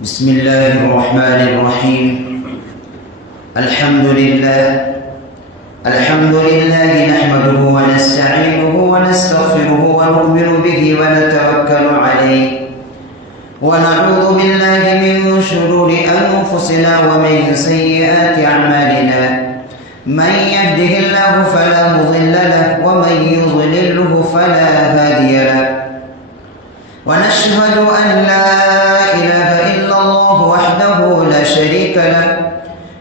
بسم الله الرحمن الرحيم. الحمد لله نحمده ونستعينه ونستغفره ونؤمن به ونتوكل عليه ونعوذ بالله من شرور أنفسنا ومن سيئات أعمالنا. من يهده الله فلا مضل له ومن يضلله فلا هادي له. ونشهد أن لا إله إلا الله وحده لا شريك له.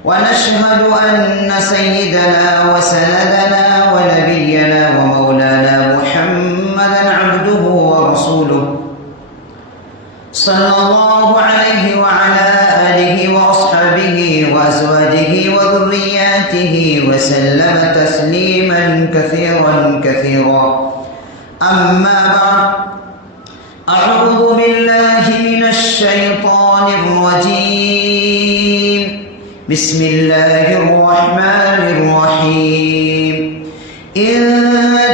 ونشهد أن سيدنا وسندنا ونبينا ومولانا محمدا عبده ورسوله صلى الله عليه وعلى آله وأصحابه وأزواجه وذرياته وسلم تسليما كثيرا. أما بعد، أعوذ بالله من الشيطان الرجيم. بسم الله الرحمن الرحيم. إن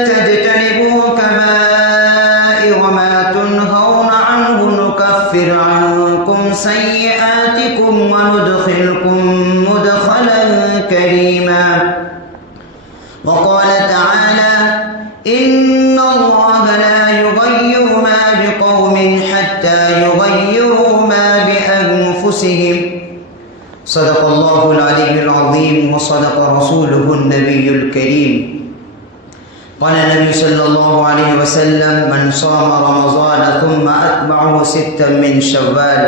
تجتنبوا كبائر ما تنهون عنه نكفر عنكم سيئاتكم وندخلكم مدخلا كريما. وقال تعالى: إن الله لا يغير ما بقوم حتى يغيروا ما بأنفسهم. صدق الله العلي العظيم وصدق رسوله النبي الكريم. قال النبي صلى الله عليه وسلم: من صام رمضان ثم أتبعه 6 من شوال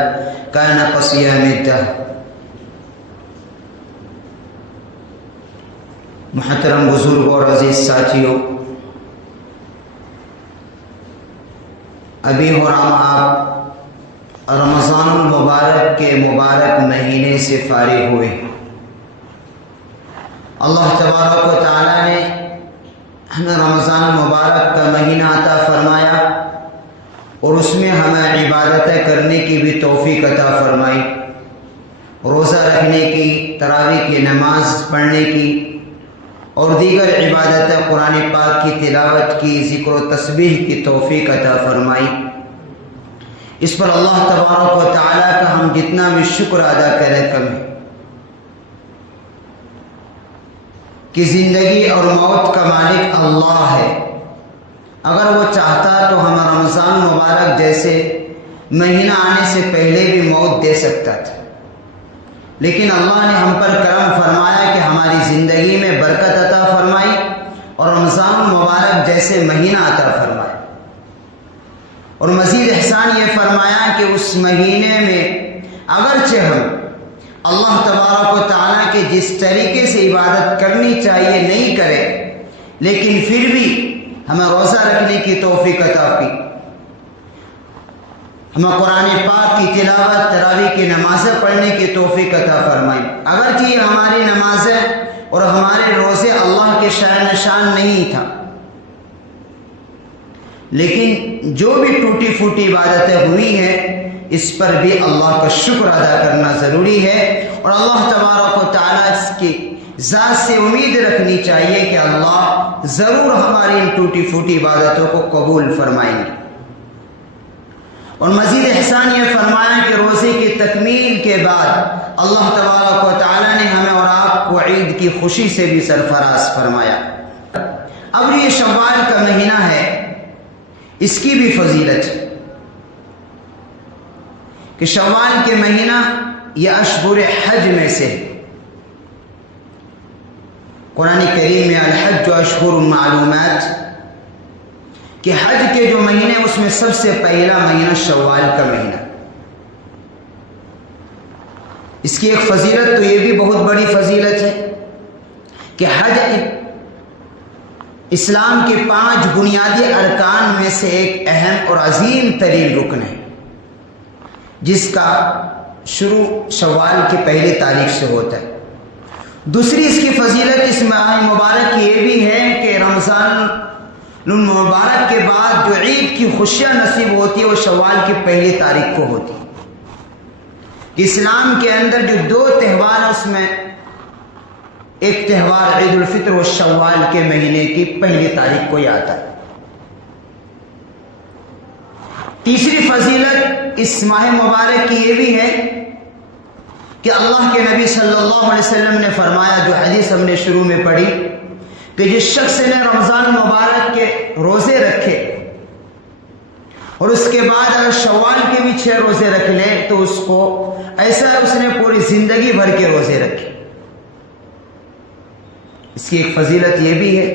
كان كصيام الدهر. محترم بزرگ اور عزیز ساتھیوں، ابھی اور آپ رمضان المبارک کے مبارک مہینے سے فارغ ہوئے. اللہ تبارک و تعالی نے ہمیں رمضان المبارک کا مہینہ عطا فرمایا اور اس میں ہمیں عبادتیں کرنے کی بھی توفیق عطا فرمائی. روزہ رکھنے کی، تراویح کی نماز پڑھنے کی اور دیگر عبادتیں، قرآن پاک کی تلاوت کی، ذکر و تسبیح کی توفیق عطا فرمائی. اس پر اللہ تبارک و تعالیٰ کا ہم جتنا بھی شکر ادا کریں کم ہے کہ زندگی اور موت کا مالک اللہ ہے. اگر وہ چاہتا تو ہمیں رمضان مبارک جیسے مہینہ آنے سے پہلے بھی موت دے سکتا تھا، لیکن اللہ نے ہم پر کرم فرمایا کہ ہماری زندگی میں برکت عطا فرمائی اور رمضان مبارک جیسے مہینہ عطا فرمایا. اور مزید احسان یہ فرمایا کہ اس مہینے میں اگرچہ ہم اللہ تبارک و تعالیٰ کے جس طریقے سے عبادت کرنی چاہیے نہیں کرے، لیکن پھر بھی ہمیں روزہ رکھنے کی توفیق عطا کی، ہمیں قرآن پاک کی تلاوت، تراویح کی نمازیں پڑھنے کی توفیق عطا فرمائی. اگرچہ یہ ہماری نمازیں اور ہمارے روزے اللہ کے شان نشان نہیں تھا، لیکن جو بھی ٹوٹی پھوٹی عبادتیں ہوئی ہیں اس پر بھی اللہ کا شکر ادا کرنا ضروری ہے، اور اللہ تبارک و تعالیٰ اس کی ذات سے امید رکھنی چاہیے کہ اللہ ضرور ہماری ان ٹوٹی پھوٹی عبادتوں کو قبول فرمائیں گے. اور مزید احسان یہ فرمایا کہ روزے کی تکمیل کے بعد اللہ تبارک و تعالیٰ نے ہمیں اور آپ کو عید کی خوشی سے بھی سرفراز فرمایا. اب یہ شوال کا مہینہ ہے، اس کی بھی فضیلت ہے کہ شوال کے مہینہ یہ اشہر حج میں سے ہے. قرآن کریم میں الحج اشہر معلومات کہ حج کے جو مہینے اس میں سب سے پہلا مہینہ شوال کا مہینہ. اس کی ایک فضیلت تو یہ بھی بہت بڑی فضیلت ہے کہ حج اسلام کے 5 بنیادی ارکان میں سے ایک اہم اور عظیم ترین رکن ہے، جس کا شروع شوال کی پہلی تاریخ سے ہوتا ہے. دوسری اس کی فضیلت اس ماہ مبارک کی یہ بھی ہے کہ رمضان المبارک کے بعد جو عید کی خوشیاں نصیب ہوتی ہے وہ شوال کی پہلی تاریخ کو ہوتی ہے. اسلام کے اندر جو 2 تہوار اس میں ایک تہوار عید الفطر و شوال کے مہینے کی پہلی تاریخ کو ہی آتا ہے. تیسری فضیلت اس ماہ مبارک کی یہ بھی ہے کہ اللہ کے نبی صلی اللہ علیہ وسلم نے فرمایا، جو حدیث ہم نے شروع میں پڑھی، کہ جس شخص نے رمضان مبارک کے روزے رکھے اور اس کے بعد اگر شوال کے بھی 6 روزے رکھ لے تو اس کو ایسا ہے اس نے پوری زندگی بھر کے روزے رکھے۔ اس کی ایک فضیلت یہ بھی ہے،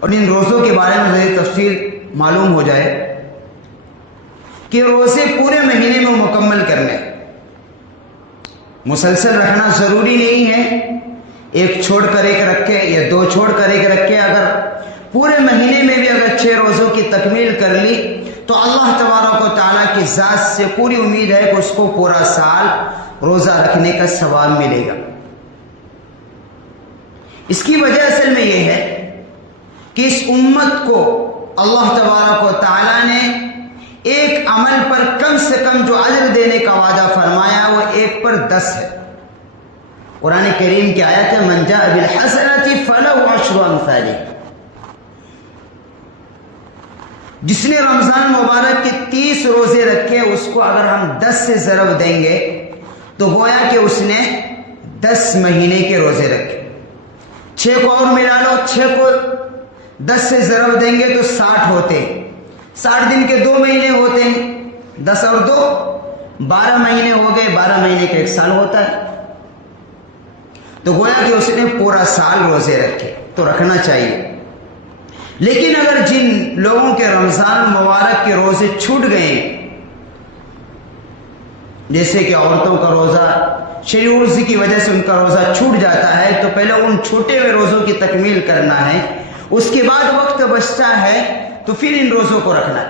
اور ان روزوں کے بارے میں ذرا تفصیل معلوم ہو جائے کہ روزے پورے مہینے میں مکمل کرنے، مسلسل رکھنا ضروری نہیں ہے، ایک چھوڑ کر ایک رکھے یا 2 چھوڑ کر ایک رکھے، اگر پورے مہینے میں بھی اگر 6 روزوں کی تکمیل کر لی تو اللہ تبارک و تعالیٰ کی ذات سے پوری امید ہے کہ اس کو پورا سال روزہ رکھنے کا ثواب ملے گا۔ اس کی وجہ اصل میں یہ ہے کہ اس امت کو اللہ تبارک و تعالیٰ نے ایک عمل پر کم سے کم جو اجر دینے کا وعدہ فرمایا وہ 1 پر 10 ہے۔ قرآن کریم کی آیت ہے، من جاء بالحسنۃ فلہ عشر امثالها۔ جس نے رمضان مبارک کے 30 روزے رکھے اس کو اگر ہم 10 سے ضرب دیں گے تو گویا کہ اس نے 10 مہینے کے روزے رکھے۔ 6 کو اور ملا لو، 6 کو 10 سے ضرب دیں گے تو 60 ہوتے ہیں، 60 دن کے 2 مہینے ہوتے ہیں، 10 اور 2 12 مہینے ہو گئے، 12 مہینے کا 1 سال ہوتا ہے۔ تو گویا کہ اس نے پورا سال روزے رکھے، تو رکھنا چاہیے۔ لیکن اگر جن لوگوں کے رمضان مبارک کے روزے چھوٹ گئے، جیسے کہ عورتوں کا روزہ شرعی عذر کی وجہ سے ان کا روزہ چھوٹ جاتا ہے، تو پہلے ان چھوٹے ہوئے روزوں کی تکمیل کرنا ہے، اس کے بعد وقت بچتا ہے تو پھر ان روزوں کو رکھنا ہے۔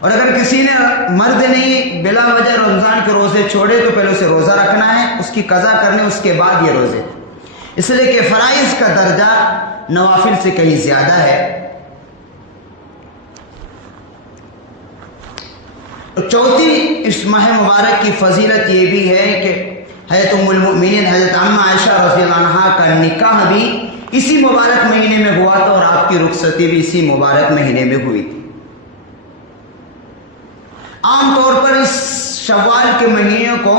اور اگر کسی نے مرد نہیں بلا وجہ رمضان کے روزے چھوڑے تو پہلے اسے روزہ رکھنا ہے، اس کی قضا کرنے، اس کے بعد یہ روزے، اس لیے کہ فرائض کا درجہ نوافل سے کہیں زیادہ ہے۔ چوتھی اس ماہ مبارک کی فضیلت یہ بھی ہے کہ حضرت ام المؤمنین حضرت عمہ عائشہ رضی اللہ عنہا کا نکاح بھی اسی مبارک مہینے میں ہوا تھا اور آپ کی رخصتی بھی اسی مبارک مہینے میں ہوئی تھی۔ عام طور پر اس شوال کے مہینے کو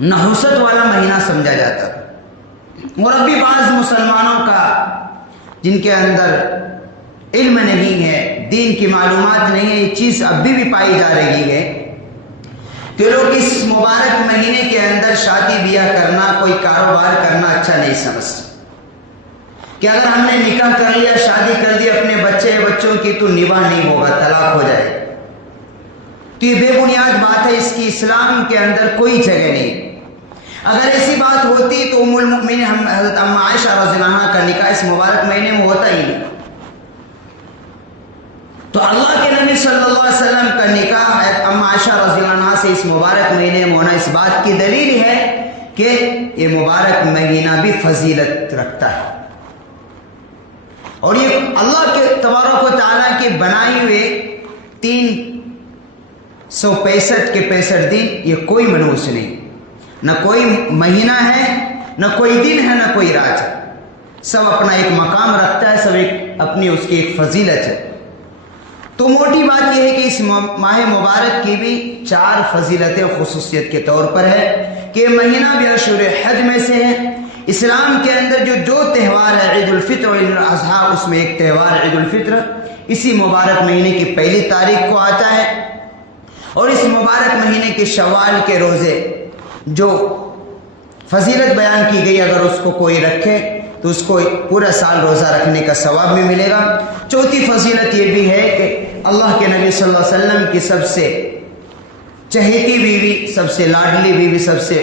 نحوست والا مہینہ سمجھا جاتا ہے، اور اب بھی بعض مسلمانوں کا جن کے اندر علم نہیں ہے، دین کی معلومات نہیں ہے، یہ چیز اب بھی پائی جا رہی ہے کہ لوگ اس مبارک مہینے کے اندر شادی بیاہ کرنا، کوئی کاروبار کرنا اچھا نہیں سمجھتے، کہ اگر ہم نے نکاح کر لیا، شادی کر دی اپنے بچوں کی تو نباہ نہیں ہوگا، طلاق ہو جائے۔ تو یہ بے بنیاد بات ہے، اس کی اسلام کے اندر کوئی جگہ نہیں۔ اگر ایسی بات ہوتی تو ام المؤمنین حضرت عمہ عائشہ رضی اللہ عنہا کا نکاح اس مبارک مہینے میں ہوتا ہی نہیں۔ تو اللہ کے نبی صلی اللہ علیہ وسلم کا نکاح حضرت عمہ عائشہ رضی اللہ عنہا سے اس مبارک مہینے میں ہونا اس بات کی دلیل ہے کہ یہ مبارک مہینہ بھی فضیلت رکھتا ہے، اور یہ اللہ کے تبارک و تعالیٰ کے بنائی ہوئے 365 کے 65 دن یہ کوئی منحوس نہیں، نہ کوئی مہینہ ہے، نہ کوئی دن ہے، نہ کوئی رات ہے، سب اپنا ایک مقام رکھتا ہے، سب ایک اپنی اس کی ایک فضیلت ہے۔ تو موٹی بات یہ ہے کہ اس ماہ مبارک کی بھی 4 فضیلتیں خصوصیت کے طور پر ہے کہ یہ مہینہ بھی اشہر حج میں سے ہے۔ اسلام کے اندر جو تہوار ہے، عید الفطر اور عید الاضحیٰ، اس میں ایک تہوار عید الفطر اسی مبارک مہینے کی 1 تاریخ کو آتا ہے، اور اس مبارک مہینے کے شوال کے روزے جو فضیلت بیان کی گئی، اگر اس کو کوئی رکھے تو اس کو پورا سال روزہ رکھنے کا ثواب بھی ملے گا۔ چوتھی فضیلت یہ بھی ہے کہ اللہ کے نبی صلی اللہ علیہ وسلم کی سب سے چہیتی بیوی، سب سے لاڈلی بیوی، سب سے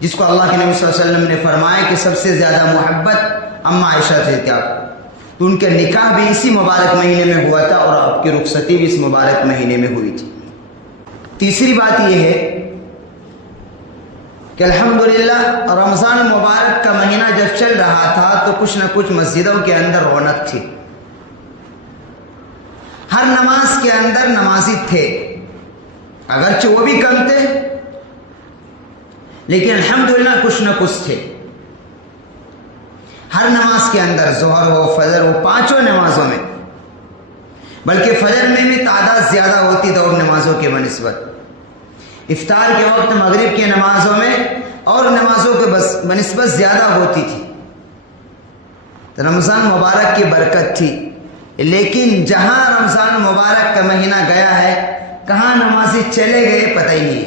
جس کو اللہ کے نبی صلی اللہ علیہ وسلم نے فرمایا کہ سب سے زیادہ محبت عمہ عائشہ سے تھی آپ، تو ان کا نکاح بھی اسی مبارک مہینے میں ہوا تھا اور آپ کی رخصتی بھی اس مبارک مہینے میں ہوئی تھی۔ تیسری بات یہ ہے کہ الحمدللہ رمضان مبارک کا مہینہ جب چل رہا تھا تو کچھ نہ کچھ مسجدوں کے اندر رونق تھی، ہر نماز کے اندر نمازی تھے، اگرچہ وہ بھی کم تھے لیکن الحمدللہ کچھ نہ کچھ تھے۔ ہر نماز کے اندر، ظہر ہو، فجر ہو، 5 نمازوں میں بلکہ فجر میں بھی تعداد زیادہ ہوتی تھی اور نمازوں کے بنسبت افطار کے وقت مغرب کی نمازوں میں اور نمازوں کے بنسبت زیادہ ہوتی تھی. رمضان مبارک کی برکت تھی. لیکن جہاں رمضان مبارک کا مہینہ گیا ہے کہاں نمازی چلے گئے پتہ ہی نہیں.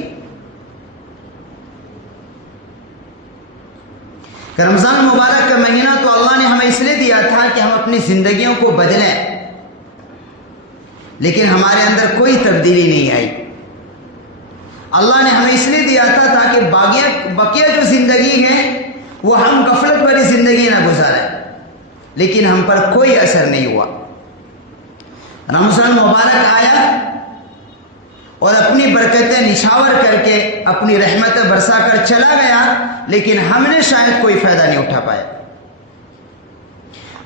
کہ رمضان مبارک کا مہینہ تو اللہ نے ہمیں اس لیے دیا تھا کہ ہم اپنی زندگیوں کو بدلیں، لیکن ہمارے اندر کوئی تبدیلی نہیں آئی. اللہ نے ہمیں اس لیے دیا تھا تاکہ بقیہ جو زندگی ہے وہ ہم غفلت بھری زندگی نہ گزاریں، لیکن ہم پر کوئی اثر نہیں ہوا. رمضان مبارک آیا اور اپنی برکتیں نچھاور کر کے اپنی رحمتیں برسا کر چلا گیا، لیکن ہم نے شاید کوئی فائدہ نہیں اٹھا پایا.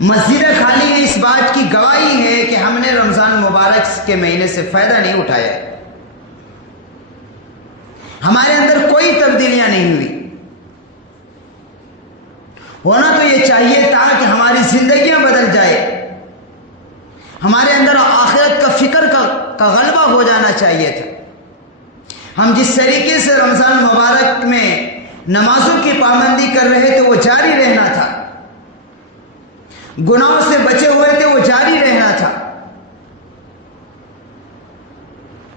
مسجدیں خالی ہیں اس بات کی گواہی ہے کہ ہم نے رمضان مبارک کے مہینے سے فائدہ نہیں اٹھایا. ہمارے اندر کوئی تبدیلیاں نہیں ہوئی. ہونا تو یہ چاہیے تھا کہ ہماری زندگیاں بدل جائے، ہمارے اندر آخرت کا فکر کا غلبہ ہو جانا چاہیے تھا. ہم جس طریقے سے رمضان مبارک میں نمازوں کی پابندی کر رہے تھے وہ جاری رہنا تھا، گناہوں سے بچے ہوئے تھے وہ جاری رہنا تھا.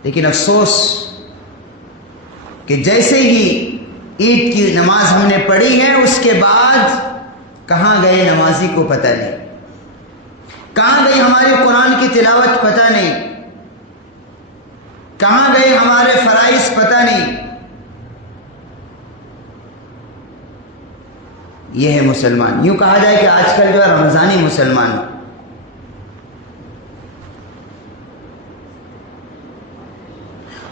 لیکن افسوس کہ جیسے ہی عید کی نماز ہم نے پڑھی ہے اس کے بعد کہاں گئے نمازی کو پتہ نہیں، کہاں گئی ہماری قرآن کی تلاوت پتہ نہیں، کہاں گئے ہمارے فرائض پتہ نہیں. یہ ہے مسلمان. یوں کہا جائے کہ آج کل جو ہے رمضانی مسلمان.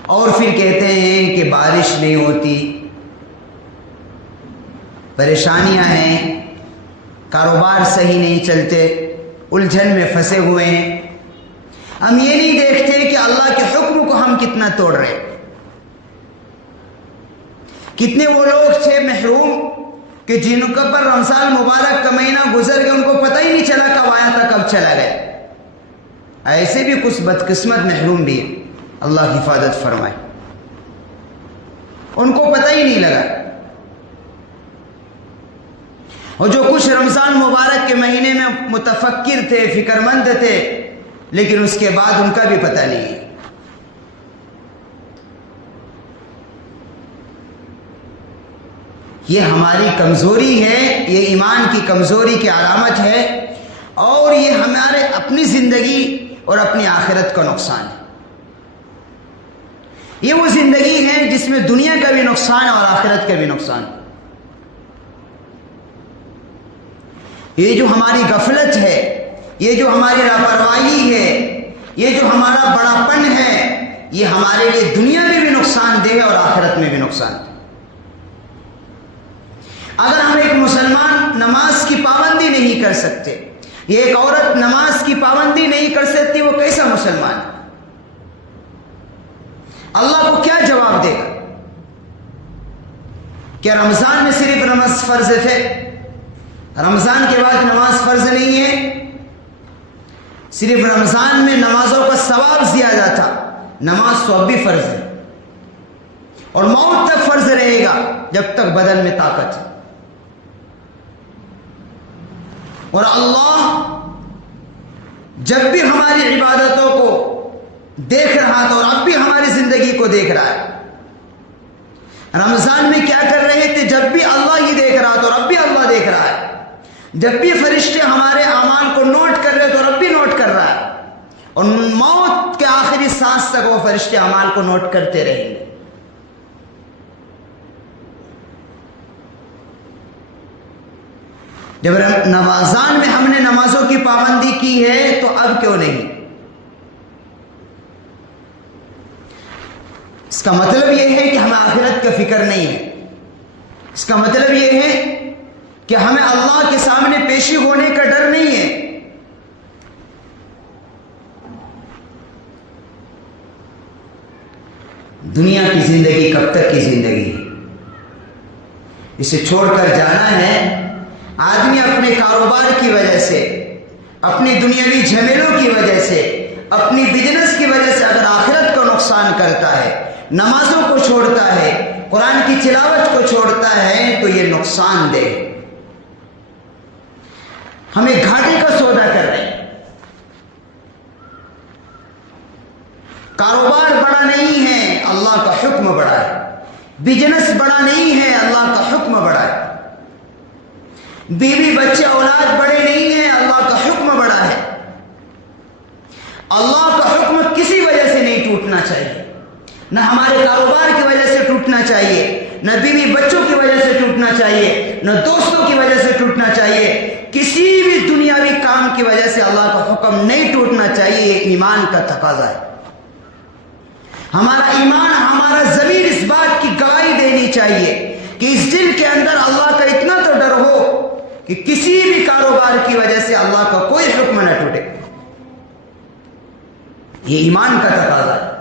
اور پھر کہتے ہیں کہ بارش نہیں ہوتی، پریشانیاں ہیں، کاروبار صحیح نہیں چلتے، الجھن میں پھنسے ہوئے ہیں. ہم یہ نہیں دیکھتے کہ اللہ کے حکم کو ہم کتنا توڑ رہے ہیں. کتنے وہ لوگ تھے محروم کہ جن کے پر رمضان مبارک کا مہینہ گزر گیا ان کو پتہ ہی نہیں چلا کب آیا تھا کب چلا گیا. ایسے بھی کچھ بدقسمت محروم بھی ہیں، اللہ حفاظت فرمائے. ان کو پتہ ہی نہیں لگا. اور جو کچھ رمضان مبارک کے مہینے میں متفکر تھے، فکر مند تھے، لیکن اس کے بعد ان کا بھی پتہ نہیں. یہ ہماری کمزوری ہے، یہ ایمان کی کمزوری کی علامت ہے، اور یہ ہمارے اپنی زندگی اور اپنی آخرت کا نقصان ہے. یہ وہ زندگی ہے جس میں دنیا کا بھی نقصان اور آخرت کا بھی نقصان. یہ جو ہماری غفلت ہے، یہ جو ہماری لاپرواہی ہے، یہ جو ہمارا بڑا پن ہے، یہ ہمارے لیے دنیا میں بھی نقصان دہ ہے اور آخرت میں بھی نقصان دہ. اگر ہم ایک مسلمان نماز کی پابندی نہیں کر سکتے، یہ ایک عورت نماز کی پابندی نہیں کر سکتی، وہ کیسا مسلمان ہے؟ اللہ کو کیا جواب دے گا؟ کیا رمضان میں صرف نماز فرض تھے؟ رمضان کے بعد نماز فرض نہیں ہے. صرف رمضان میں نمازوں کا ثواب زیادہ تھا. نماز تو اب بھی فرض ہے اور موت تک فرض رہے گا جب تک بدن میں طاقت ہے. اور اللہ جب بھی ہماری عبادتوں کو دیکھ رہا تھا اور اب بھی ہماری زندگی کو دیکھ رہا ہے. رمضان میں کیا کر رہے تھے جب بھی اللہ ہی دیکھ رہا تھا اور اب بھی اللہ دیکھ رہا ہے. جب بھی فرشتے ہمارے اعمال کو نوٹ کر رہے تو رب بھی نوٹ کر رہا ہے، اور موت کے آخری سانس تک وہ فرشتے اعمال کو نوٹ کرتے رہیں گے. جب رمضان میں ہم نے نمازوں کی پابندی کی ہے تو اب کیوں نہیں؟ اس کا مطلب یہ ہے کہ ہمیں آخرت کا فکر نہیں ہے. اس کا مطلب یہ ہے کہ ہمیں اللہ کے سامنے پیشی ہونے کا ڈر نہیں ہے. دنیا کی زندگی کب تک کی زندگی ہے؟ اسے چھوڑ کر جانا ہے. آدمی اپنے کاروبار کی وجہ سے، اپنی دنیاوی جھمیلوں کی وجہ سے، اپنی بزنس کی وجہ سے اگر آخرت کو نقصان کرتا ہے، نمازوں کو چھوڑتا ہے، قرآن کی تلاوت کو چھوڑتا ہے، تو یہ نقصان دہ، ہمیں گھاٹے کا سودا کر رہے ہیں۔ کاروبار بڑا نہیں ہے، اللہ کا حکم بڑا ہے۔ بزنس بڑا نہیں ہے، اللہ کا حکم بڑا ہے۔ بیوی بچے اولاد بڑے نہیں ہیں، اللہ کا حکم بڑا ہے۔ اللہ کا حکم کسی وجہ سے نہیں ٹوٹنا چاہیے، نہ ہمارے کاروبار کی وجہ سے ٹوٹنا چاہیے، نہ بیوی بچوں کی وجہ سے ٹوٹنا چاہیے، نہ دوستوں کی وجہ سے ٹوٹنا چاہیے، کسی بھی دنیاوی کام کی وجہ سے اللہ کا حکم نہیں ٹوٹنا چاہیے۔ یہ ایمان کا تقاضا ہے۔ ہمارا ایمان، ہمارا ضمیر اس بات کی گواہی دینی چاہیے کہ اس دل کے اندر اللہ کا اتنا تو ڈر ہو کہ کسی بھی کاروبار کی وجہ سے اللہ کا کوئی حکم نہ ٹوٹے۔ یہ ایمان کا تقاضا ہے۔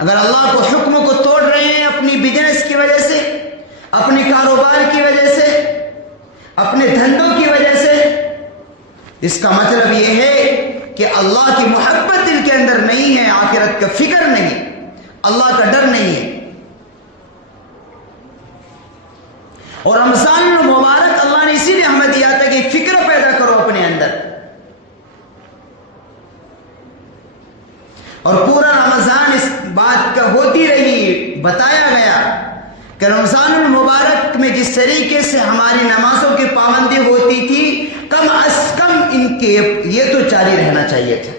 اگر اللہ کو حکم کو توڑ رہے ہیں اپنی بزنس کی وجہ سے، اپنے کاروبار کی وجہ سے، اپنے دھندوں کی وجہ سے، اس کا مطلب یہ ہے کہ اللہ کی محبت دل کے اندر نہیں ہے، آخرت کا فکر نہیں، اللہ کا ڈر نہیں ہے۔ اور رمضان المبارک اللہ نے اسی لیے ہمیں دیا تھا کہ فکر پیدا کرو اپنے اندر، اور پورا رمضان اس بات کا ہوتی رہی، بتایا گیا کہ رمضان المبارک میں جس طریقے سے ہماری نمازوں کی پابندی ہوتی تھی، کم از کم ان کے یہ تو جاری رہنا چاہیے تھا۔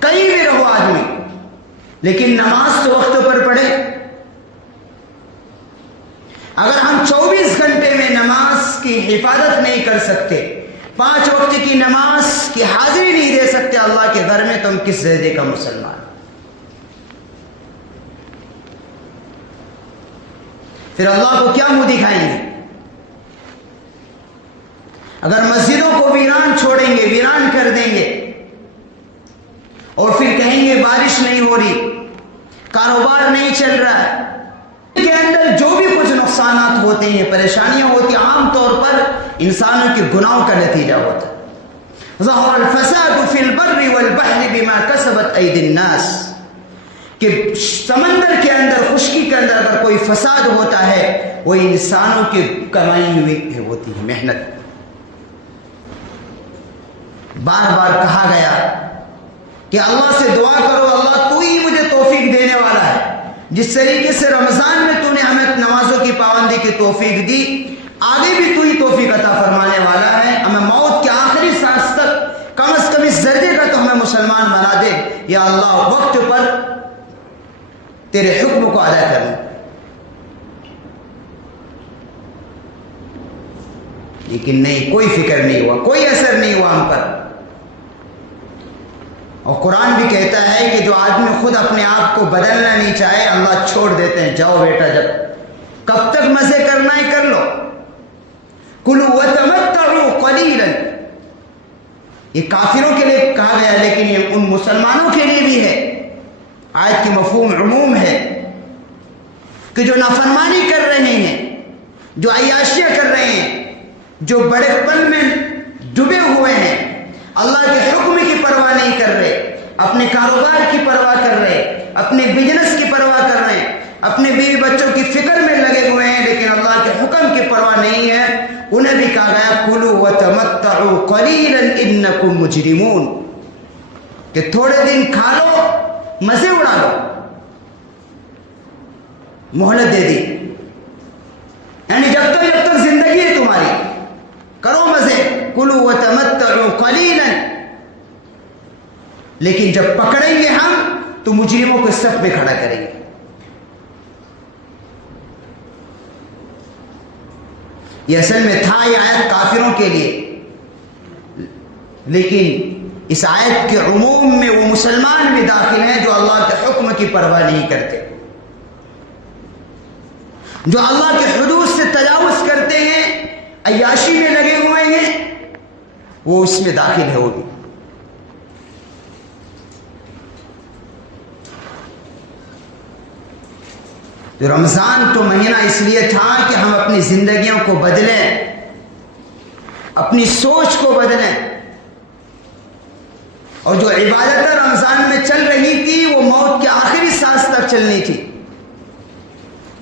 کہیں بھی رہو آدمی، لیکن نماز تو وقت پر پڑھے۔ اگر ہم 24 گھنٹے میں نماز کی حفاظت نہیں کر سکتے، 5 وقت کی نماز کی حاضری نہیں دے سکتے اللہ کے گھر میں، تو ہم کس درجے کا مسلمان؟ پھر اللہ کو کیا منہ دکھائیں گے؟ اگر مسجدوں کو ویران چھوڑیں گے، ویران کر دیں گے، اور پھر کہیں گے بارش نہیں ہو رہی، کاروبار نہیں چل رہا ہے، کے اندر جو بھی کچھ نقصانات ہوتے ہیں، پریشانیاں ہوتی ہیں، عام طور پر انسانوں کے گناہوں کا نتیجہ ہوتا ہے۔ ظہر الفساد فی البر والبحر بما کسبت ایدی الناس، کہ سمندر کے اندر، خشکی کے اندر اگر کوئی فساد ہوتا ہے، وہ انسانوں کی کمائی ہوئی ہوتی ہے، محنت۔ بار بار کہا گیا کہ اللہ سے دعا کرو، اللہ تو ہی مجھے توفیق دینے والا ہے۔ جس طریقے سے رمضان میں تو نے ہمیں نمازوں کی پابندی کی توفیق دی، آگے بھی تو ہی توفیق عطا فرمانے والا ہے۔ ہمیں موت کے آخری سانس تک کم از کم اس درجے کا تو ہمیں مسلمان بنا دے، یا اللہ وقت پر تیرے حکم کو ادا کروں۔ لیکن نہیں، کوئی فکر نہیں ہوا، کوئی اثر نہیں ہوا ہم پر۔ اور قرآن بھی کہتا ہے کہ جو آدمی خود اپنے آپ کو بدلنا نہیں چاہے، اللہ چھوڑ دیتے ہیں، جاؤ بیٹا، جب کب تک مزے کرنا ہے کر لو، کلوا وتمتعوا قلیلا۔ یہ کافروں کے لیے کہا گیا، لیکن یہ ان مسلمانوں کے لیے بھی ہے۔ آیت کی مفہوم عموم ہے کہ جو نافرمانی کر رہے ہیں، جو عیاشیاں کر رہے ہیں، جو بڑے پن میں ڈوبے ہوئے ہیں، اللہ کے حکم کی پرواہ نہیں کر رہے، اپنے کاروبار کی پرواہ کر رہے، اپنے بزنس کی پرواہ کر رہے ہیں، اپنے بیوی بچوں کی فکر میں لگے ہوئے ہیں، لیکن اللہ کے حکم کی پرواہ نہیں ہے، انہیں بھی کہا گیا کلوا وتمتعوا قلیلا انکم مجرمون، کہ تھوڑے دن کھا لو، مزے اڑا لو، مہلت دے دی، یعنی جب تک زندگی ہے تمہاری، کرو مزے، کلوا وتمتعوا قلیلا، لیکن جب پکڑیں گے ہم تو مجرموں کو صف میں کھڑا کریں گے۔ یہ اصل میں تھا یہ آیت کافروں کے لیے، لیکن اس آیت کے عموم میں وہ مسلمان بھی داخل ہیں جو اللہ کے حکم کی پرواہ نہیں کرتے، جو اللہ کے حدود سے تجاوز کرتے ہیں، عیاشی میں لگے ہوئے ہیں، وہ اس میں داخل ہے۔ وہ بھی رمضان تو مہینہ اس لیے تھا کہ ہم اپنی زندگیوں کو بدلیں، اپنی سوچ کو بدلیں. اور جو عبادت رمضان میں چل رہی تھی وہ موت کے آخری سانس تک چلنی تھی.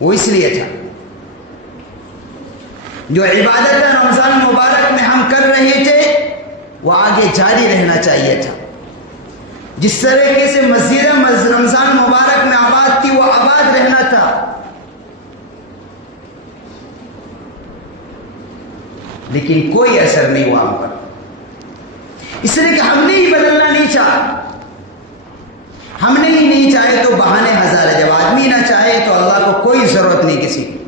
وہ اس لیے تھا جو عبادت رمضان مبارک میں ہم کر رہے تھے وہ آگے جاری رہنا چاہیے تھا. جس طریقے سے مسجد رمضان مبارک میں آباد تھی وہ آباد رہنا تھا. لیکن کوئی اثر نہیں ہوا ہم پر، اس لیے کہ ہم نے ہی بدلنا نہیں چاہا. ہم نے ہی نہیں چاہے تو بہانے ہزار ہے. جب آدمی نہ چاہے تو اللہ کو کوئی ضرورت نہیں کسی کی.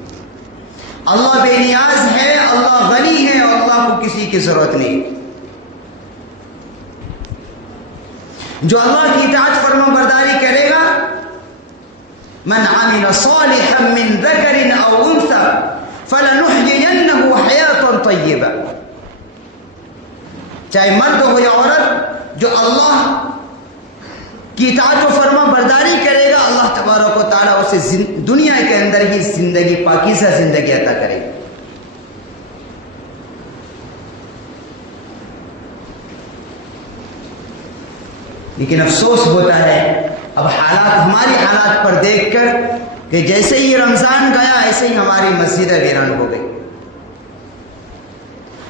اللہ بے نیاز ہے، اللہ غنی ہے، اور اللہ کو کسی کی ضرورت نہیں. جو اللہ کی اطاعت فرما برداری کرے گا، من عمل صالحا من ذکر او انثى فلنحيينه حیاتا طیبہ، چاہے مرد ہو یا عورت، جو اللہ کی اطاعت و فرما برداری کرے گا اللہ تبارک و تعالیٰ اسے دنیا کے اندر ہی زندگی، پاکیزہ زندگی عطا کرے گا. لیکن افسوس ہوتا ہے اب حالات، ہماری حالات پر دیکھ کر کہ جیسے ہی رمضان گیا ایسے ہی ہماری مسجدیں ویران ہو گئی.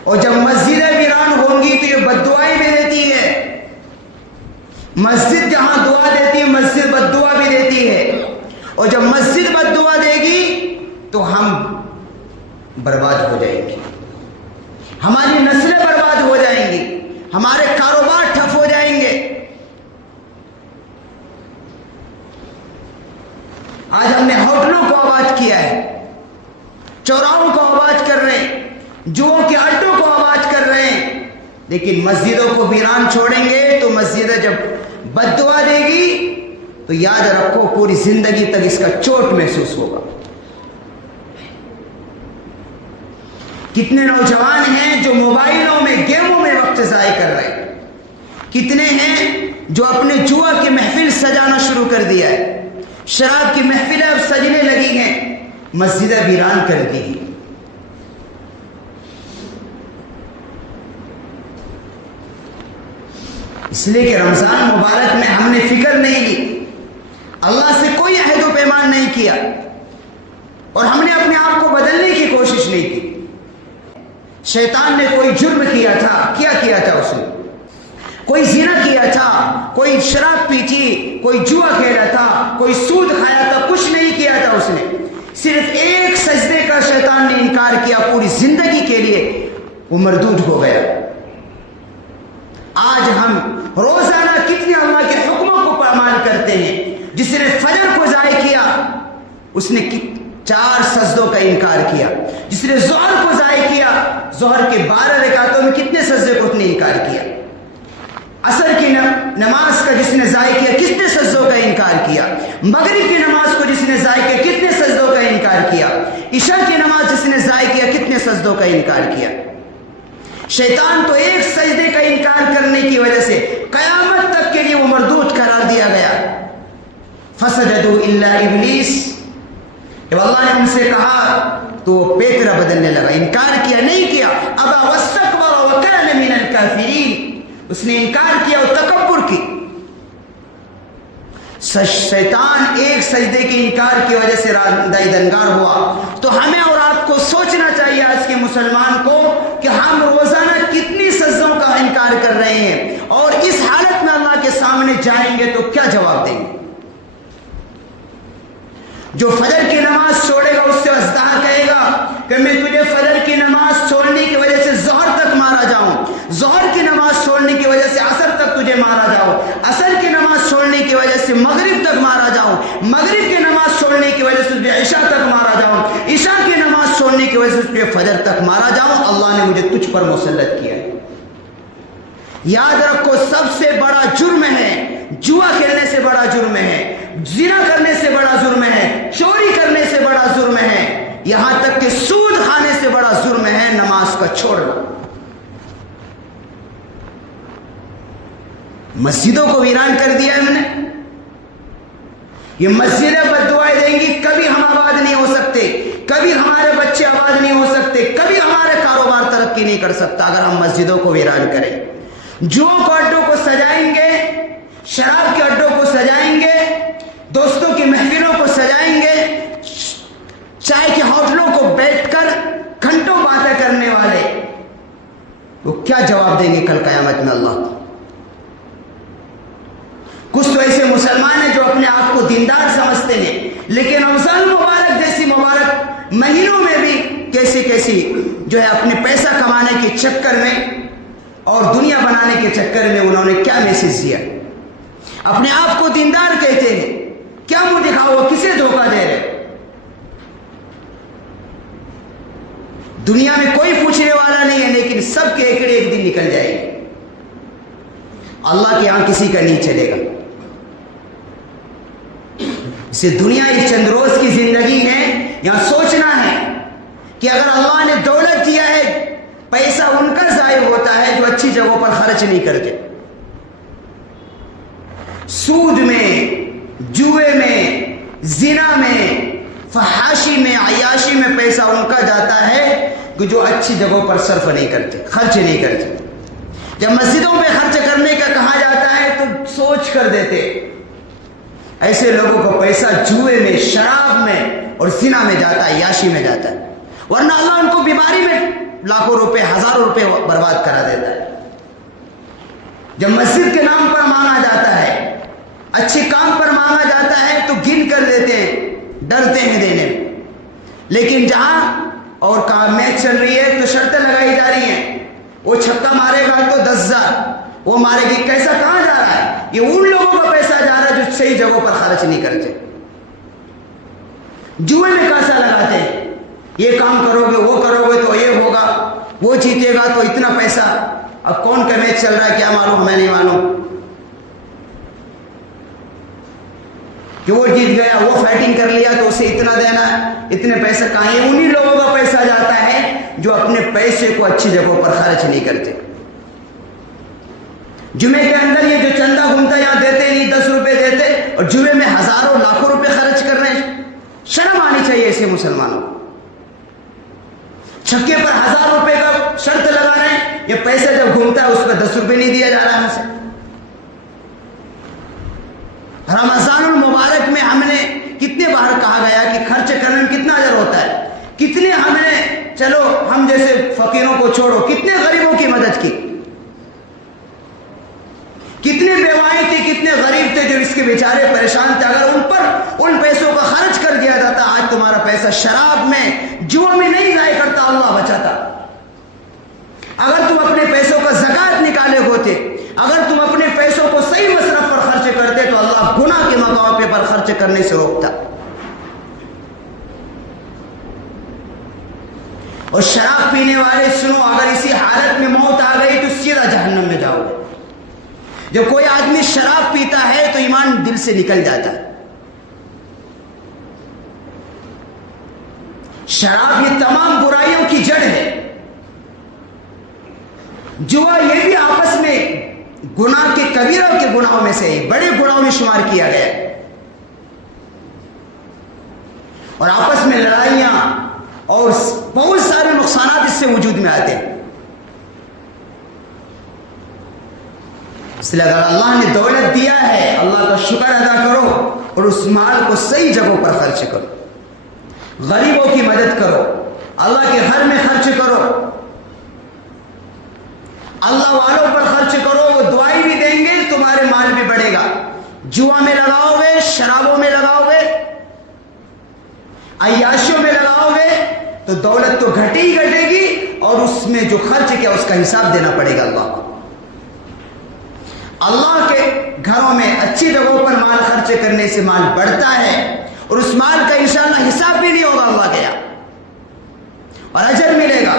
اور جب مسجدیں ویران ہوں گی تو یہ بد دعائیں بھی دیتی ہے. مسجد جہاں دعا دیتی ہے مسجد بد دعا بھی دیتی ہے. اور جب مسجد بد دعا دے گی تو ہم برباد ہو جائیں گے، ہماری نسلیں برباد ہو جائیں گی، ہمارے کاروبار ٹھپ ہو جائیں گے. آج ہم نے ہوٹلوں کو آباد کیا ہے، چوراہوں کو آباد کر رہے ہیں، جوؤں کے اڈوں کو آباد کر رہے ہیں. لیکن مسجدوں کو ویران چھوڑیں گے تو مسجدیں جب بد دعا دے گی تو یاد رکھو پوری زندگی تک اس کا چوٹ محسوس ہوگا. کتنے نوجوان ہیں جو موبائلوں میں گیموں میں وقت ضائع کر رہے ہیں، کتنے ہیں جو اپنے جوا کی محفل سجانا شروع کر دیا ہے، شراب کی محفلیں اب سجنے لگی ہیں، مسجدیں ویران کر دی ہیں. اس لیے کہ رمضان مبارک میں ہم نے فکر نہیں لی، اللہ سے کوئی عہد و پیمان نہیں کیا، اور ہم نے اپنے آپ کو بدلنے کی کوشش نہیں کی. شیطان نے کوئی جرم کیا تھا، کیا کیا تھا اس نے؟ کوئی زنا کیا تھا، کوئی شراب پی تھی، کوئی جوا کھیلا تھا، کوئی سود کھایا تھا، کچھ نہیں کیا تھا اس نے. صرف ایک سجدے کا شیطان نے انکار کیا، پوری زندگی کے لیے وہ مردود ہو گیا. آج ہم روزانہ کتنے اللہ کے حکموں کو پامال کرتے ہیں. جس نے فجر کو ضائع کیا اس نے 4 سجدوں کا انکار کیا. جس نے ظہر کو ضائع کیا، ظہر کے 12 رکعتوں میں کتنے سجدے کو اس نے انکار کیا. عصر کی نماز کا جس نے ضائع کیا کتنے سجدوں کا انکار کیا. مغرب کی نماز کو جس نے ضائع کیا کتنے سجدوں کا انکار کیا. عشاء کی نماز جس نے ضائع کیا کتنے سجدوں کا انکار کیا. شیطان تو ایک سجدے کا انکار کرنے کی وجہ سے قیامت تک کے لیے وہ مردود قرار دیا گیا. فسجدوا الا ابلیس، جب اللہ نے ان سے کہا تو وہ پیکرا بدلنے لگا، انکار کیا، نہیں کیا. ابا واستکبر وکان من الکافرین، اس نے انکار کیا اور تکبر کی. شیطان ایک سجدے کے انکار کی وجہ سے دنگار ہوا. تو ہمیں اور آپ کو سوچنا چاہیے آج کے مسلمان کو کہ ہم روزانہ کتنی سجدوں کا انکار کر رہے ہیں، اور اس حالت میں اللہ کے سامنے جائیں گے تو کیا جواب دیں گے. جو فجر کی نماز چھوڑے گا اس سے ازدہا کہے گا کہ میں تجھے فجر کی نماز چھوڑنے کی وجہ سے ظہر تک مارا جاؤں، ظہر کی نماز چھوڑنے کی وجہ سے عصر تک تجھے مارا جاؤں، عصر کی نماز چھوڑنے کی وجہ سے مغرب تک مارا جاؤں، مغرب کی نماز چھوڑنے کی وجہ سے تجھے عشاء تک مارا جاؤں، عشاء کی نماز چھوڑنے کی وجہ سے تجھے فجر تک مارا جاؤں. اللہ نے مجھے تجھ پر مسلط کیا. یاد رکھو سب سے بڑا جرم ہے، جوا کھیلنے سے بڑا جرم ہے، زنا کرنے سے بڑا جرم ہے، چوری کرنے سے بڑا جرم ہے، یہاں تک کہ سود کھانے سے بڑا جرم ہے نماز کا چھوڑنا. مسجدوں کو ویران کر دیا ہم نے. یہ مسجدیں بد دعائیں دیں گی کبھی ہم آباد نہیں ہو سکتے، کبھی ہمارے بچے آباد نہیں ہو سکتے، کبھی ہمارے کاروبار ترقی نہیں کر سکتا اگر ہم مسجدوں کو ویران کریں، جوؤں کو اڈوں کو سجائیں گے، شراب کے اڈوں کو سجائیں گے، دوستوں کی محفلوں کو سجائیں گے، چائے کے ہوٹلوں کو بیٹھ کر گھنٹوں باتیں کرنے والے، وہ کیا جواب دیں گے کل قیامت میں اللہ کو؟ کچھ تو ایسے مسلمان ہیں جو اپنے آپ کو دیندار سمجھتے ہیں، لیکن رمضان مبارک جیسی مبارک مہینوں میں بھی کیسی کیسی جو ہے اپنے پیسہ کمانے کے چکر میں اور دنیا بنانے کے چکر میں انہوں نے کیا میسج دیا؟ اپنے آپ کو دیندار کہتے ہیں، کیا منہ دکھاؤ، کسے دھوکہ دے رہے؟ دنیا میں کوئی پوچھنے والا نہیں ہے، لیکن سب کے ایکڑے ایک دن نکل جائے گی، اللہ کے یہاں کسی کا نہیں چلے گا۔ اسے دنیا ایک چند روز کی زندگی ہے، یہاں سوچنا ہے کہ اگر اللہ نے دولت دیا ہے، پیسہ ان کا ضائع ہوتا ہے جو اچھی جگہوں پر خرچ نہیں کرتے، سود میں، جوئے میں، زنا میں، فحاشی میں، عیاشی میں پیسہ ان کا جاتا ہے کہ جو اچھی جگہوں پر صرف نہیں کرتے، خرچ نہیں کرتے۔ جب مسجدوں میں خرچ کرنے کا کہا جاتا ہے تو سوچ کر دیتے، ایسے لوگوں کو پیسہ جوئے میں، شراب میں اور زنا میں جاتا ہے، عیاشی میں جاتا ہے، ورنہ اللہ ان کو بیماری میں لاکھوں روپے، ہزاروں روپے برباد کرا دیتا ہے۔ جب مسجد کے نام پر مانگا جاتا ہے، اچھے کام پر مانگا جاتا ہے تو گن کر دیتے ہیں، ڈرتے ہیں دینے میں، لیکن جہاں اور کہاں میچ چل رہی ہے تو شرطیں لگائی جا رہی ہیں، وہ چھکا مارے گا تو 10,000، وہ مارے گی، کیسا کہاں جا رہا ہے؟ یہ ان لوگوں کا پیسہ جا رہا ہے جو صحیح جگہوں پر خرچ نہیں کرتے، جوئے میں پیسہ لگاتے ہیں، یہ کام کرو گے، وہ کرو گے تو یہ ہوگا، وہ جیتے گا تو اتنا پیسہ۔ اب کون کا میچ چل رہا ہے کیا معلوم، میں نہیں معلوم کہ وہ جیت گیا، وہ فائٹنگ کر لیا تو اسے اتنا دینا ہے، اتنے پیسے کہاں؟ یہ انہی لوگوں کا پیسہ جاتا ہے جو اپنے پیسے کو اچھی جگہوں پر خرچ نہیں کرتے۔ جمعے کے اندر یہ جو چندہ گھومتا یہاں دیتے نہیں، 10 روپے دیتے اور جمعے میں ہزاروں لاکھوں روپے خرچ کر رہے ہیں، شرم آنی چاہیے ایسے مسلمانوں کو۔ چھکے پر 1000 روپے کا شرط لگا رہے ہیں، یہ پیسہ جب گھومتا ہے اس پہ 10 روپے نہیں دیا جا رہا ہے ہم سے۔ رمضان المبارک میں ہم نے کتنے بار کہا گیا کہ خرچ کرنے میں کتنا اجر ہوتا ہے، کتنے ہم نے، چلو ہم جیسے فقیروں کو چھوڑو، کتنے غریبوں کی مدد کی، کتنے بیوائیں تھے، کتنے غریب تھے جو اس کے بیچارے پریشان تھے، اگر ان پر ان پیسوں کا خرچ کر دیا جاتا آج تمہارا پیسہ شراب میں، جوا میں نہیں ضائع کرتا، اللہ بچاتا۔ اگر تم اپنے پیسوں کا زکات نکالے ہوتے، اگر تم اپنے پیسوں کو صحیح مصرف پر خرچ کرتے تو اللہ گناہ کے مقام پر خرچ کرنے سے روکتا۔ اور شراب پینے والے سنو، اگر اسی حالت میں موت آ گئی تو سیدھا جہنم میں جاؤ گے۔ جب کوئی آدمی شراب پیتا ہے تو ایمان دل سے نکل جاتا ہے۔ شراب یہ تمام برائیوں کی جڑ ہے، جوا یہ بھی آپس میں گناہ کے کبیرہ کے گناہوں میں سے بڑے گناہوں میں شمار کیا گیا ہے، اور آپس میں لڑائیاں اور بہت سارے نقصانات اس سے وجود میں آتے ہیں۔ اس لیے اگر اللہ نے دولت دیا ہے، اللہ کا شکر ادا کرو اور اس مال کو صحیح جگہوں پر خرچ کرو، غریبوں کی مدد کرو، اللہ کے گھر میں خرچ کرو، اللہ والوں پر خرچ کرو، وہ دعائیں بھی دیں گے، تمہارے مال بھی بڑھے گا۔ جوا میں لگاؤ گے، شرابوں میں لگاؤ گے، عیاشیوں میں لگاؤ گے تو دولت تو گھٹے ہی گھٹے گی، اور اس میں جو خرچ کیا اس کا حساب دینا پڑے گا اللہ کو۔ اللہ کے گھروں میں اچھی جگہوں پر مال خرچ کرنے سے مال بڑھتا ہے، اور اس مال کا انشاءاللہ حساب بھی نہیں ہوگا اللہ کے یہاں، اور اجر ملے گا۔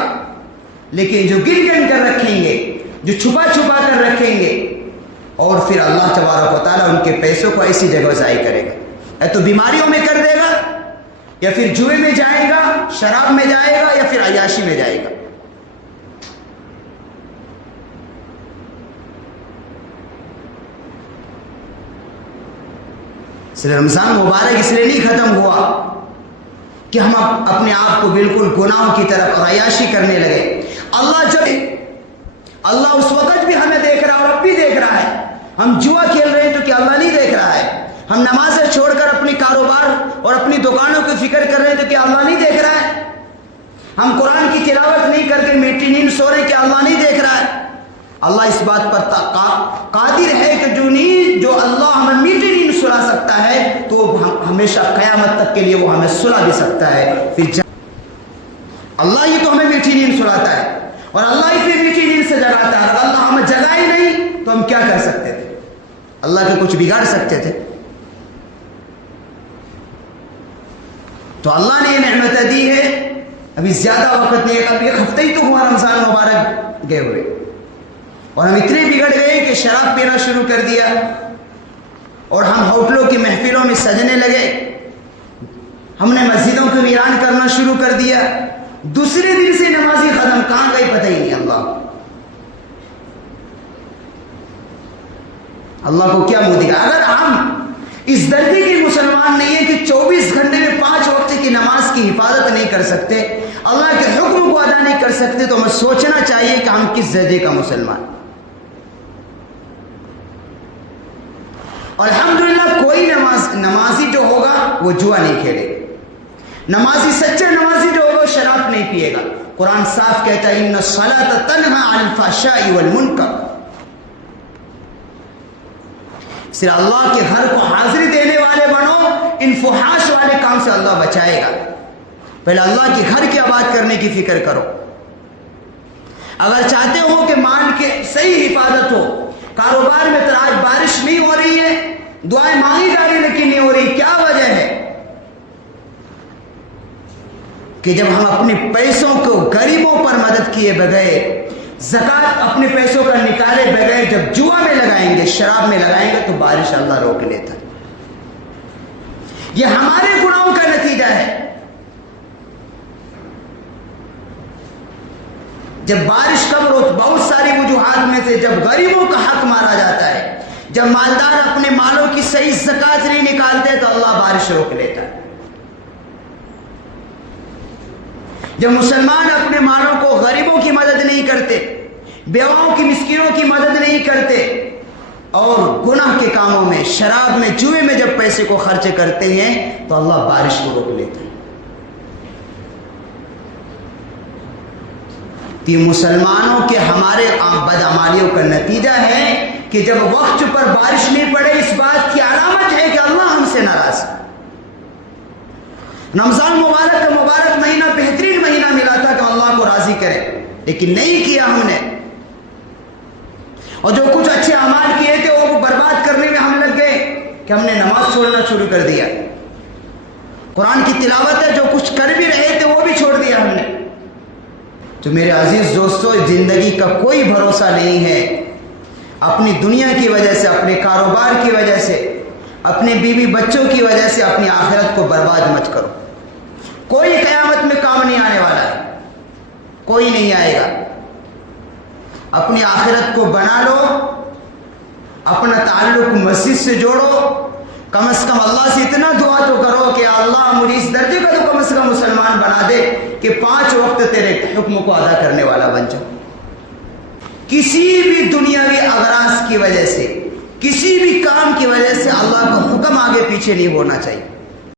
لیکن جو گن گن کر رکھیں گے، جو چھپا چھپا کر رکھیں گے، اور پھر اللہ تبارک و تعالیٰ ان کے پیسوں کو ایسی جگہ ضائع کرے گا، یا تو بیماریوں میں کر دے گا، یا پھر جوئے میں جائے گا، شراب میں جائے گا، یا پھر عیاشی میں جائے گا۔ صرف رمضان مبارک اس لیے نہیں ختم ہوا کہ ہم اپنے آپ کو بالکل گناہوں کی طرف اور عیاشی کرنے لگے. اللہ اس وقت بھی ہمیں دیکھ رہا ہے اور اب بھی دیکھ رہا ہے. ہم جوا کھیل رہے ہیں تو کیا اللہ نہیں دیکھ رہا ہے؟ ہم نمازیں چھوڑ کر اپنی کاروبار اور اپنی دکانوں کی فکر کر رہے ہیں تو کیا اللہ نہیں دیکھ رہا ہے؟ ہم قرآن کی تلاوت نہیں کر کے میٹھی نیند سو رہے ہیں، کیا اللہ نہیں دیکھ رہا ہے؟ اللہ اس بات پر قادر ہے کہ جو اللہ ہمیں میٹھی نیند سلا سکتا ہے تو ہمیشہ قیامت تک کے لیے وہ ہمیں سلا بھی سکتا ہے. پھر اللہ ہی تو ہمیں میٹھی نیند سلاتا ہے اور اللہ ہی پھر میٹھی نیند سے جگاتا ہے. اگر اللہ ہمیں جگائے نہیں تو ہم کیا کر سکتے تھے؟ اللہ کے کچھ بگاڑ سکتے تھے؟ تو اللہ نے یہ نعمت دی ہے. ابھی زیادہ وقت نہیں ہے، ابھی ایک ہفتہ ہی تو ہوا رمضان مبارک گئے ہوئے اور ہم اتنے بگڑ گئے کہ شراب پینا شروع کر دیا اور ہم ہوٹلوں کی محفلوں میں سجنے لگے. ہم نے مسجدوں کو ویران کرنا شروع کر دیا. دوسرے دن سے نمازی ختم، کہاں گئی پتہ ہی نہیں. اللہ کو کیا منہ دکھا؟ اگر ہم اس درجے کے مسلمان نہیں ہیں کہ 24 گھنٹے میں 5 وقت کی نماز کی حفاظت نہیں کر سکتے، اللہ کے حکم کو ادا نہیں کر سکتے، تو ہمیں سوچنا چاہیے کہ ہم کس درجے کا مسلمان. اور الحمدللہ کوئی نمازی جو ہوگا وہ جوا نہیں کھیلے گا. نمازی سچا نمازی جو ہوگا شراب نہیں پیے گا. قرآن صاف کہتا ہے ان الصلاۃ تنہی عن الفحشاء والمنکر. صرف اللہ کے گھر کو حاضری دینے والے بنو، ان فحاش والے کام سے اللہ بچائے گا. پہلے اللہ کے گھر کی آباد کرنے کی فکر کرو. اگر چاہتے ہو کہ مال کے صحیح حفاظت ہو، کاروبار میں آج بارش نہیں ہو رہی ہے، دعائیں مانگی جا رہی لیکن نہیں ہو رہی، کیا وجہ ہے؟ کہ جب ہم اپنے پیسوں کو غریبوں پر مدد کیے بغیر، زکات اپنے پیسوں کا نکالے بغیر جب جوا میں لگائیں گے، شراب میں لگائیں گے تو بارش اللہ روک لیتا. یہ ہمارے گناہوں کا نتیجہ ہے. جب بارش کب روک، بہت ساری وجوہات میں سے جب غریبوں کا حق مارا جاتا ہے، جب مالدار اپنے مالوں کی صحیح زکات نہیں نکالتے تو اللہ بارش روک لیتا ہے. جب مسلمان اپنے مالوں کو غریبوں کی مدد نہیں کرتے، بیواؤں کی مسکینوں کی مدد نہیں کرتے اور گناہ کے کاموں میں، شراب میں، جوئے میں جب پیسے کو خرچ کرتے ہیں تو اللہ بارش کو روک لیتا ہے. یہ مسلمانوں کے ہمارے بدعمالیوں کا نتیجہ ہے کہ جب وقت پر بارش نہیں پڑے، اس بات کی علامت ہے کہ اللہ ہم سے ناراض ہے. رمضان مبارک کا مبارک مہینہ بہترین مہینہ ملا تھا کہ اللہ کو راضی کرے، لیکن نہیں کیا ہم نے. اور جو کچھ اچھے اعمال کیے تھے وہ برباد کرنے میں ہم لگ گئے کہ ہم نے نماز چھوڑنا شروع کر دیا. قرآن کی تلاوت ہے، جو کچھ کر بھی رہے تھے وہ بھی چھوڑ دیا ہم نے. تو میرے عزیز دوستو، زندگی کا کوئی بھروسہ نہیں ہے. اپنی دنیا کی وجہ سے، اپنے کاروبار کی وجہ سے، اپنے بیوی بچوں کی وجہ سے اپنی آخرت کو برباد مت کرو. کوئی قیامت میں کام نہیں آنے والا ہے، کوئی نہیں آئے گا. اپنی آخرت کو بنا لو، اپنا تعلق مسجد سے جوڑو. کم از کم اللہ سے اتنا دعا تو کرو کہ اللہ مجھے اس درجے کا تو کم از کم مسلمان بنا دے کہ 5 وقت تیرے حکم کو ادا کرنے والا بن جاؤ. کسی بھی دنیاوی اغراض کی وجہ سے، کسی بھی کام کی وجہ سے اللہ کا حکم آگے پیچھے نہیں ہونا چاہیے.